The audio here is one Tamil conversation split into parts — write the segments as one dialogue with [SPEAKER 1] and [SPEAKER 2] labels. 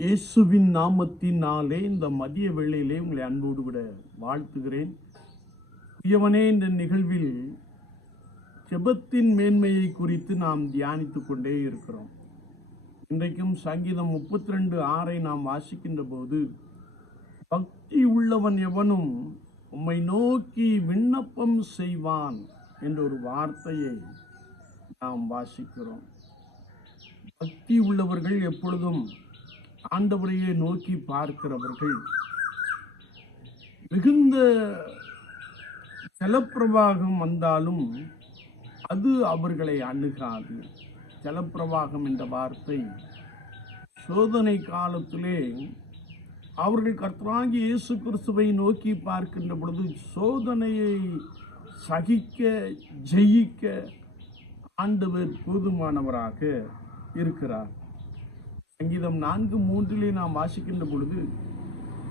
[SPEAKER 1] இயேசுவின் நாமத்தினாலே இந்த மதிய வேளையிலே உங்களை அன்போடு விட வாழ்த்துகிறேன். பிரியவனே இந்த நிகழ்வில் ஜெபத்தின் மேன்மையை குறித்து நாம் தியானித்து கொண்டே இருக்கிறோம். இன்றைக்கும் சங்கீதம் முப்பத்தி ரெண்டு ஆறை நாம் வாசிக்கின்ற போது பக்தி உள்ளவன் எவனும் உம்மை நோக்கி விண்ணப்பம் செய்வான் என்ற ஒரு வார்த்தையை நாம் வாசிக்கிறோம். பக்தி உள்ளவர்கள் எப்பொழுதும் ஆண்டவரையே நோக்கி பார்க்கிறவர்கள் மிகுந்த ஜலப்பிரவாகம் வந்தாலும் அது அவர்களை அணுகாது. ஜலப்பிரவாகம் என்ற வார்த்தை சோதனை காலத்திலே அவர்கள் கர்த்தராகி இயேசு கிறிஸ்துவை நோக்கி பார்க்கின்ற பொழுது சோதனையை சகிக்க ஜெயிக்க ஆண்டவர் போதுமானவராக இருக்கிறார். சங்கீதம் நான்கு மூன்றிலே நாம் வாசிக்கின்ற பொழுது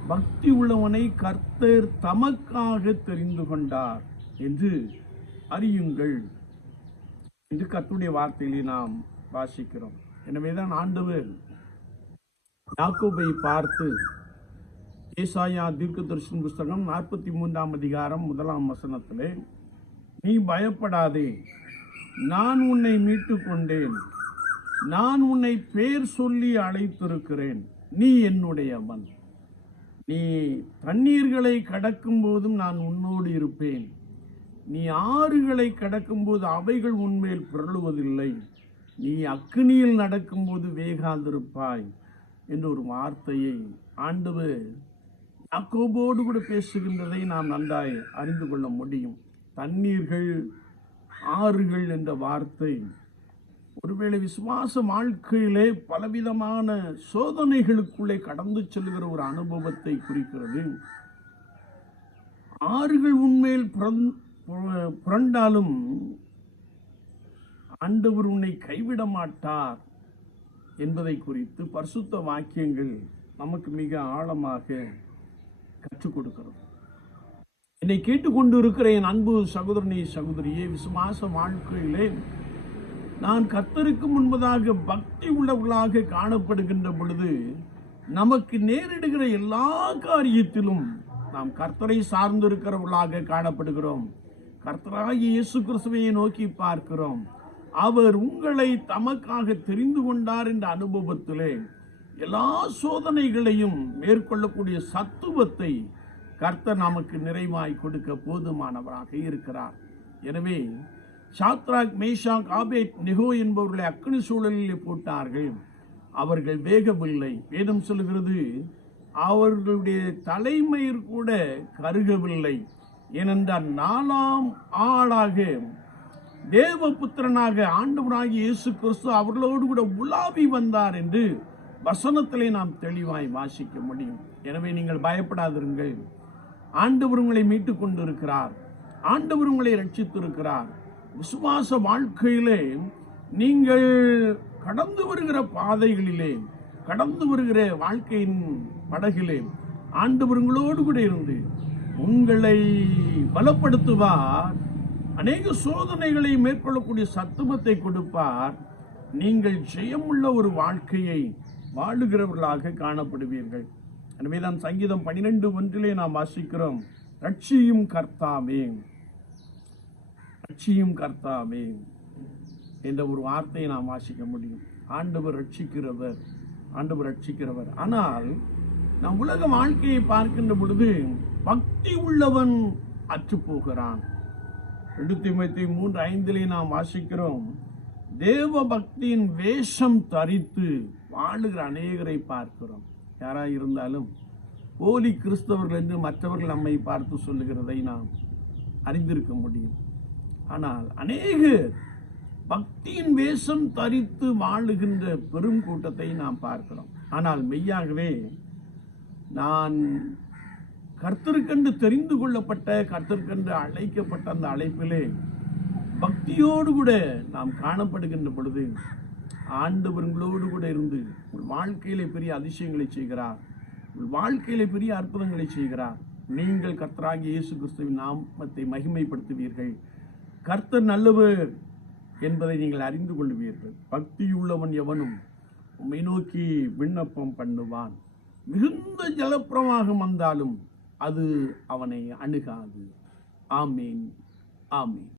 [SPEAKER 1] பக்தி உள்ளவனை கர்த்தர் தமக்காக தெரிந்து கொண்டார் என்று அறியுங்கள் என்று கர்த்துடைய வார்த்தையிலே நாம் வாசிக்கிறோம். எனவேதான் ஆண்டவர் யாக்கோபை பார்த்து ஏசாயா தீர்க்கதரிசன புஸ்தகம் நாற்பத்தி மூன்றாம் அதிகாரம் முதலாம் வசனத்திலே நீ பயப்படாதே நான் உன்னை மீட்டு கொண்டேன் நான் உன்னை பேர் சொல்லி அழைத்திருக்கிறேன். நீ என்னுடையவன். நீ தண்ணீர்களை கடக்கும் போதும் நான் உன்னோடு இருப்பேன். நீ ஆறுகளை கடக்கும்போது அவைகள் உன்மேல் புரளுவதில்லை. நீ அக்னியில் நடக்கும்போது வேகாந்திருப்பாய் என்ற ஒரு வார்த்தையை ஆண்டவர் அக்கோபோடு கூட பேசுகின்றதை நாம் நன்றாய் அறிந்து கொள்ள முடியும். தண்ணீர்கள் ஆறுகள் என்ற வார்த்தை ஒருவேளை விசுவாச வாழ்க்கையிலே பலவிதமான சோதனைகளுக்குள்ளே கடந்து செல்கிற ஒரு அனுபவத்தை குறிக்கிறது. ஆறுகள் உண்மையில் புரண்டாலும் ஆண்டவர் உன்னை கைவிட மாட்டார் என்பதை குறித்து பரிசுத்த வாக்கியங்கள் நமக்கு மிக ஆழமாக கற்றுக் கொடுக்கிறது. என்னை கேட்டுக்கொண்டு இருக்கிற என் அன்பு சகோதரனே சகோதரியே விசுவாச வாழ்க்கையிலே நான் கர்த்தருக்கு முன்பதாக பக்தி உள்ளவர்களாக காணப்படுகின்ற பொழுது நமக்கு நேரிடுகிற எல்லா காரியத்திலும் நாம் கர்த்தரை சார்ந்திருக்கிறவர்களாக காணப்படுகிறோம். கர்த்தராகிய இயேசு கிறிஸ்துவையை நோக்கி பார்க்கிறோம். அவர் உங்களை தமக்காக தெரிந்து கொண்டார் என்ற அனுபவத்திலே எல்லா சோதனைகளையும் மேற்கொள்ளக்கூடிய சத்துவத்தை கர்த்தர் நமக்கு நிறைவாய் கொடுக்க போதுமானவராக இருக்கிறார். எனவே சாத்ராக் மேஷாக் ஆபேத் நிகோ என்பவர்களை அக்னி சூழலிலே போட்டார்கள். அவர்கள் வேகவில்லை. வேதம் சொல்கிறது அவர்களுடைய தலைமையில் கூட கருகவில்லை. ஏனென்றால் நாலாம் ஆளாக தேவபுத்திரனாக ஆண்டவனாகி இயேசு கிறிஸ்து அவர்களோடு கூட உலாவி வந்தார் என்று வசனத்திலே நாம் தெளிவாய் வாசிக்க முடியும். எனவே நீங்கள் பயப்படாதிருங்கள். ஆண்டவர் உங்களை மீட்டு கொண்டிருக்கிறார். ஆண்டவர் உங்களை ரட்சித்திருக்கிறார். விசுவாச வாழ்க்கையிலே நீங்கள் கடந்து வருகிற பாதைகளிலே கடந்து வருகிற வாழ்க்கையின் படகிலே ஆண்டவர்களோடு கூட இருந்து உங்களை பலப்படுத்துவார். அநேக சோதனைகளை மேற்கொள்ளக்கூடிய சத்துவத்தை கொடுப்பார். நீங்கள் ஜெயமுள்ள ஒரு வாழ்க்கையை வாழுகிறவர்களாக காணப்படுவீர்கள். எனவேதான் சங்கீதம் பனிரெண்டு ஒன்றிலே நாம் வாசிக்கிறோம் ரட்சியும் கர்த்தாவே. ரட்சியும் கர்த்தாவே என்ற ஒரு வார்த்தையை நாம் வாசிக்க முடியும். ஆண்டவர் ரட்சிக்கிறவர் ஆண்டவர் ரட்சிக்கிறவர். ஆனால் நாம் உலக வாழ்க்கையை பார்க்கின்ற பொழுது பக்தி உள்ளவன் அற்றுப்போகிறான். ரெண்டு தீமத்தி மூன்று ஐந்திலே நாம் வாசிக்கிறோம் தேவ பக்தியின் வேஷம் தரித்து வாழுகிற அநேகரை பார்க்கிறோம். யாராக இருந்தாலும் போலி கிறிஸ்தவர்கள் என்று மற்றவர்கள் நம்மை பார்த்து சொல்லுகிறதை நாம் அறிந்திருக்க முடியும். ஆனால் அநேகர் பக்தியின் வேஷம் தரித்து வாழுகின்ற பெரும் கூட்டத்தை நாம் பார்க்கிறோம். ஆனால் மெய்யாகவே நான் கர்த்தருக்கென்று தெரிந்து கொள்ளப்பட்ட கர்த்தருக்கென்று அழைக்கப்பட்ட அந்த அழைப்பிலே பக்தியோடு கூட நாம் காணப்படுகின்ற பொழுது ஆண்டவர்களோடு கூட இருந்து உங்கள் வாழ்க்கையிலே பெரிய அதிசயங்களை செய்கிறார். உங்கள் வாழ்க்கையிலே பெரிய அற்புதங்களை செய்கிறார். நீங்கள் கர்த்தராகிய இயேசு கிறிஸ்துவின் நாமத்தை மகிமைப்படுத்துவீர்கள். கர்த்தர் நல்லவர் என்பதை நீங்கள் அறிந்து கொள்வீர்கள். பக்தியுள்ளவன் எவனும் உம்மை நோக்கி விண்ணப்பம் பண்ணுவான். மிகுந்த ஜலப்பிரவாகம் வந்தாலும் அது அவனை அணுகாது. ஆமீன் ஆமீன்.